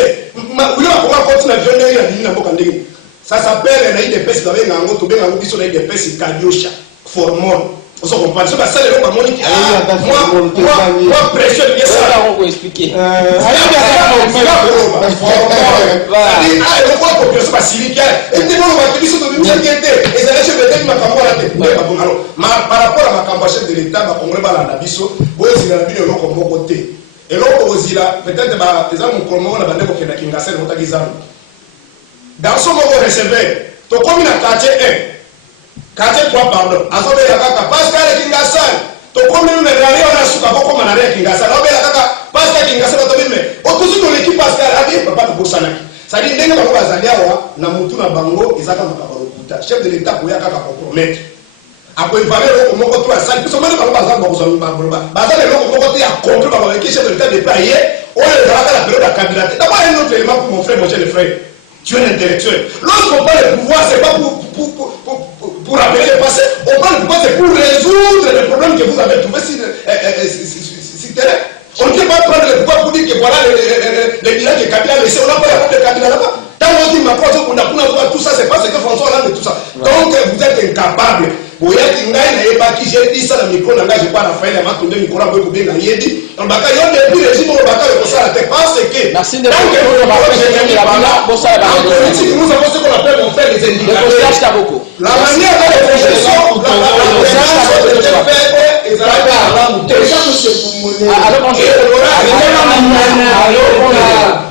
ma uyo akoma continue avion ya dina boka ndenge ça s'appelle na IDPS dans les ango to benga biso na IDPS kadiosha formol on se comprend ça ça le ba monique moi pression bien ça on peut expliquer par rapport à ma chef de l'État ba congolais balanda biso bozila bino loko moko te et loko bozila peut-être ba ezam komo na bande ko kenda kingasel motakizano dans ce moment recevoir to comme na quartier 1 quartier 3 pardon azobe ya kaka Pascal Kingasal to comme nous na rali on a suka boko manare Kingasal obe ya kaka Pascal Kingasal to bime o tuzu to l'équipe Pascal abi papa to bosana ça dit ndenge bango bazalia wa na mutu na bango ezaka makabaro puta chef de l'État ko ya kaka compromettre ako evaluer loko moko to asali parce que mali bango bazanga ko zaluma boloba bazale loko moko to ya contre bango ki chef de l'État de payer on est dans la période de candidature d'abord un autre élément pour mon frère le frère tu es un intellectuel. Lorsqu'on parle de pouvoir, ce n'est pas pour rappeler le passé, on parle de pouvoir, c'est pour résoudre les problèmes que vous avez trouvés si terrain. On ne peut pas prendre le pouvoir pour dire que voilà les bilans que Kabila a laissé, on n'a pas la de Kabila là-bas. Tant qu'on dit Macron, on a tout ça, c'est pas ce que François Hollande et tout ça. Donc vous êtes incapable. Vous êtes incapable, j'ai dit ça dans le micro, je n'ai pas Raphaël, il m'a tourné le micro, il m'a dit, on va dire, il y a des régime, on va dire, ça la parce que, merci de tant que vous avez nous avons ce qu'on appelle, on fait les indicateurs. La manière dont les projections,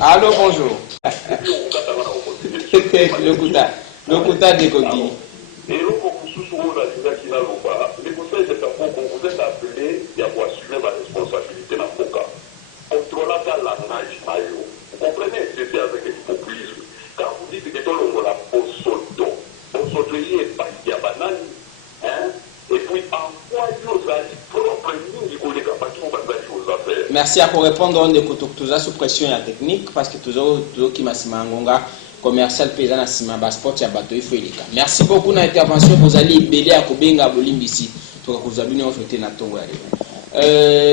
allô, bonjour. Le Kouta de Kogi. Et le conseil de Tapoko, vous êtes appelé à assumer ma responsabilité dans le cas. Contrôler la nage maillot. Vous comprenez, c'est avec le populisme. Quand vous dites que tout le monde a Osoto, Osoto y est pas y a banane, hein? Et puis en quoi vous allez propre nous, vous les capables aux affaires. Merci à pour répondre on de Koutoukouza sous pression et la technique parce que toujours qui m'a simangonga commercial paysan à Sima Basport ya bateau il faut y cas. Merci beaucoup na intervention vous allez belé à Kobenga Bolimbisi to ka kuzabini on fete na tongo ya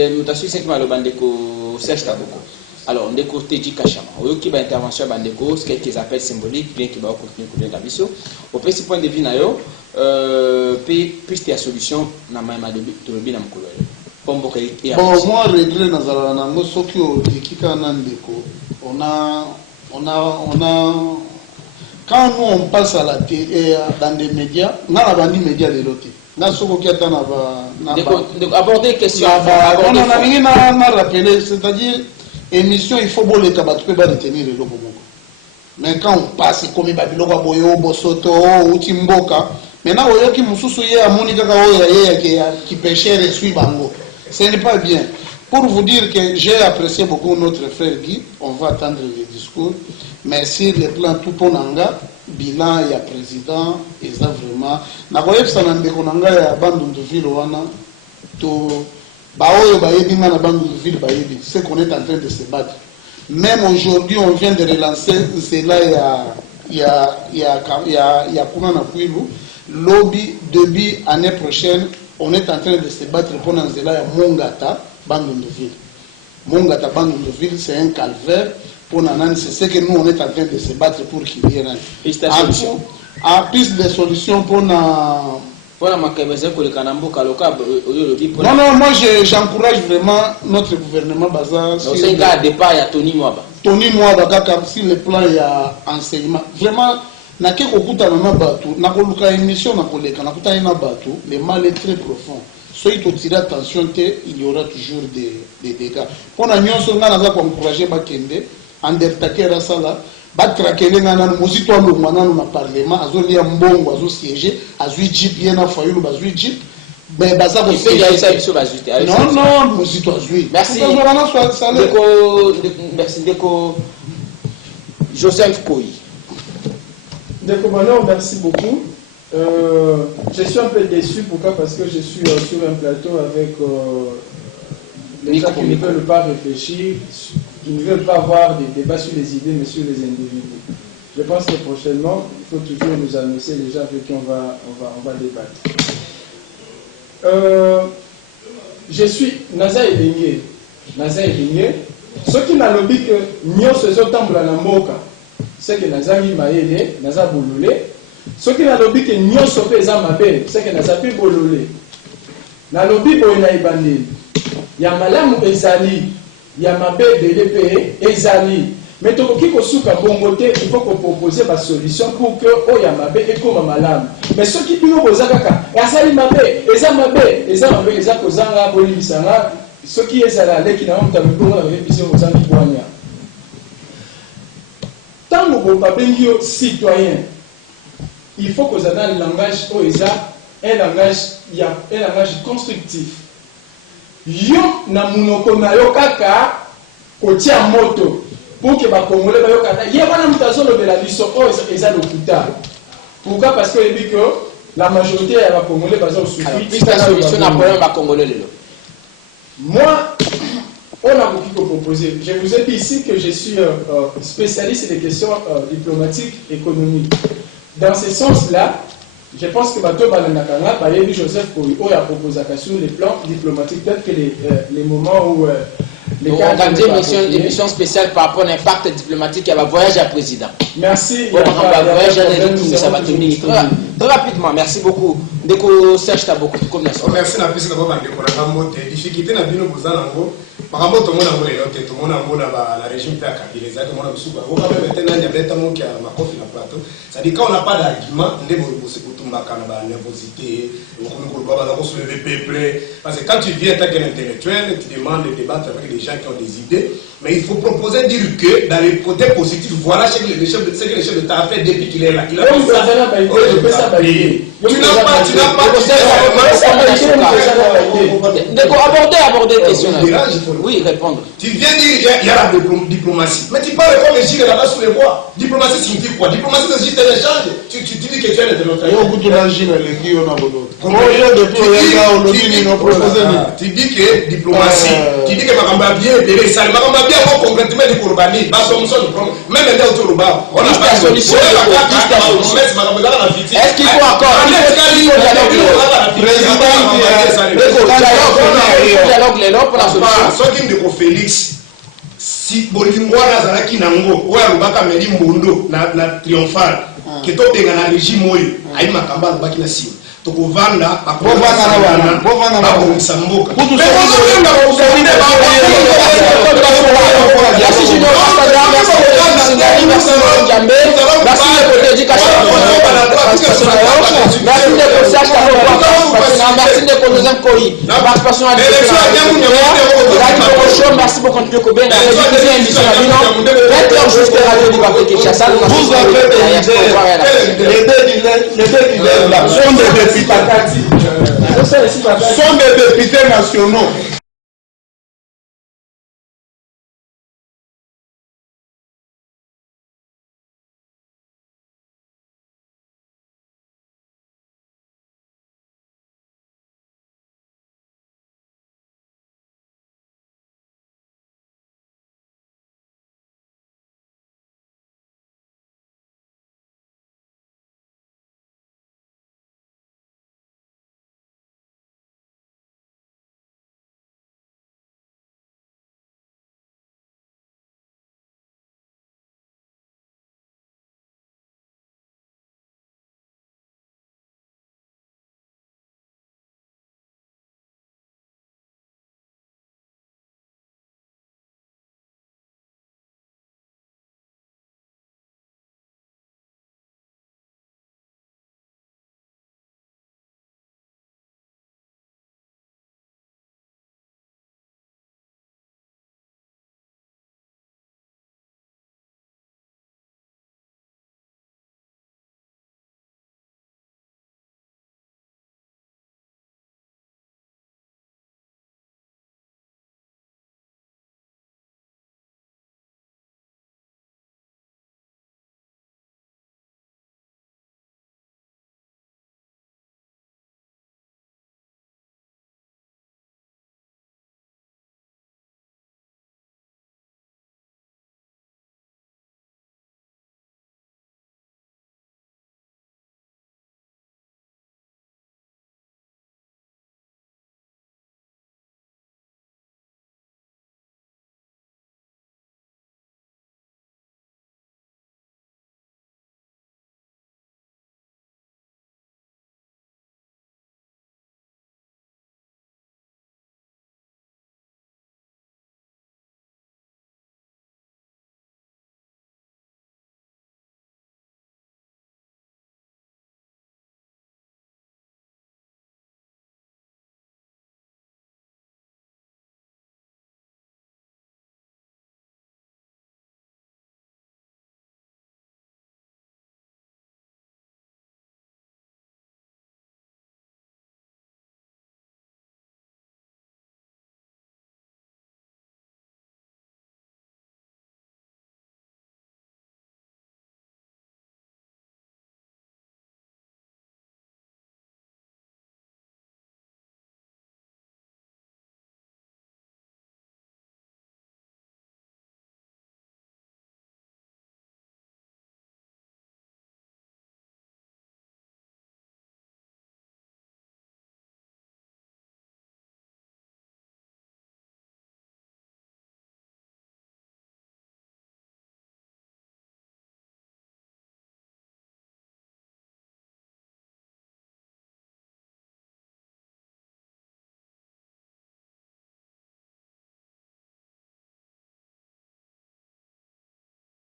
mutasu c'est que malobandeko Serge Taboko. Alors ndeko Teji Kachama oyoki ba intervention bandeko ce qu'ils appellent symbolique bien qui va continuer ko bien biso au petit point de vue na yo piste ya solution na maima de tolobi na mukolo bon moi regret nazala na ngo soki o dikika na ndeko quand nous on passe à la télé dans des médias na la bandi médias de l'autre na soko ki ata na ba aborder question na rappeler c'est-à-dire émission il faut boleta ba tu peux pas retenir le logo moko mais quand on passe comme ba biloko boyo bosoto uti mboka maintenant oyoki mususu ye amoni kaka oyo qui pêcheur et suit bango ce n'est pas bien. Pour vous dire que j'ai apprécié beaucoup notre frère Guy, on va attendre le discours, mais sur le plan tout ponanga, bilan et président, et ça vraiment. Nakoyef sanande konanga ya bandu de ville wana to baoyo bayebi na bandu de ville bayebi, c'est qu'on est en train de se battre. Même aujourd'hui, on vient de relancer cela il y a comment on appelle lobby début année prochaine, on est en train de se battre pour dans cela Mongata Bandundeville. Mongata Bandundeville, c'est un calvaire pour Nanan, c'est ce que nous on est en train de se battre pour qu'il y ait un piste de solution pour na non, moi j'encourage vraiment notre gouvernement bazar. C'est un cas de départ, il y a Tony Mwaba. Tony Mwaba, sur le plan il y a enseignement. Vraiment, na ke kokuta na batu, na koluka émission na koleka, na kuta na batu, le mal est très profond. So il faut tirer attention il y aura toujours des dégâts. Pour na nyonso nga na za ko encourager bakende, undertaker asala. Batrakele ngana muzito alongwa nano na parlement azolia mbongo azo siéger azui jeep yena fayulu bazui jeep Mais bah ça il fait il y a ça il va ajouter. Non non, vous y dois jouer. Merci. Merci Ndeko Joseph Koyi. Ndeko Manor, merci beaucoup. Je suis un peu déçu, pourquoi? Parce que je suis sur un plateau avec les gens qui ne veulent pas réfléchir, qui ne veulent pas avoir des débats sur les idées, mais sur les individus. Je pense que prochainement, il faut toujours nous annoncer les gens avec qui on va débattre. Je suis Naza Ebenye. Ce qui n'a lobby que nous faisons tamboula na mboka, c'est que Naza Maele, Naza Bolole. Ce qui n'a lobby que nous faisons mabe, c'est que Naza pi Bolole. Na lobby boyna ibandeli. Ya malamu ezali, ya mabe DDP ezali. Mais tokoki kosuka bongote, il faut qu'on propose des solutions pour que oyamabe et comme malamu. Mais ceux qui bino bozakaka, ezali mabe, eza kozanga bolimisanga, ceux qui ezala leki na mta mbongo na révision ozangi boanya. Tant que vous babengi citoyen, il faut que ça un langage un langage constructif. Yo na munoko na yo kaka kotia moto. Pour que les Congolais il y a une mutation de la vie sur eza lokuta. Pourquoi? Parce que dit que la majorité des Congolais basent au suffit. La solution à problème à Congolais. Moi, on a beaucoup proposé. Je vous ai dit ici que je suis spécialiste des questions diplomatiques économiques. Dans ce sens-là, je pense que Bato Balanakanga, Bayebi Joseph Koyi, a proposé sur les plans diplomatiques, peut-être que les moments où on organise une émission spéciale par rapport à l'impact diplomatique et à voyage à président. Merci. Très rapidement, merci beaucoup. Ndeko Serge Taboko, merci na pisi d'abord Ndeko na Kambote. Difficulté na bino bozanango. Par rapport tout le monde a volé l'autre, tout le monde a volé la régime de la Kabila, tout le monde a volé le Souba. Maintenant, il y a des gens qui ont ma confiance dans le plateau. Ça dit quand on n'a pas d'argument, on est obligé de tomber dans la nervosité, on va se lever peuple. Parce que quand tu viens en tant qu'intellectuel, tu demandes de débattre avec des gens qui ont des idées. Mais il faut proposer, dire que dans les côtés positifs, voilà ce que le chef de l'État a fait depuis qu'il est là. Il a fait ça. Tu n'as pas. Aborder la question. Oui, répondre. Tu viens dire qu'il y a la diplomatie. Mais tu parles comme les Gilles là-bas sous les bois. Diplomatie signifie quoi? Diplomatie, c'est juste un échange. Tu dis que tu es l'interlocuteur. Tu dis que diplomatie. Tu dis que Makamba bien est ça. Makamba bien concrètement du Kourbani. Même les Autoroba. On a pas de solution. Est-ce qu'il faut encore soki ndeko Félix si bolingwa nazalaki nango oyo alobaka meli mbondo na triomphal ke tobenga na régime oyo ayi makamba alobaki na nsima tokovanda babongisa mboka merci beaucoup. Sont des députés nationaux.